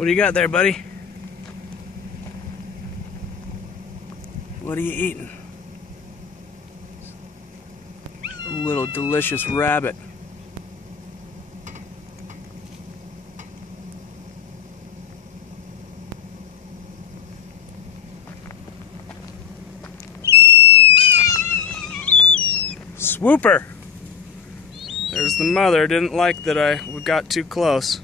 What do you got there, buddy? What are you eating? A little delicious rabbit. Swooper! There's the mother. Didn't like that I got too close.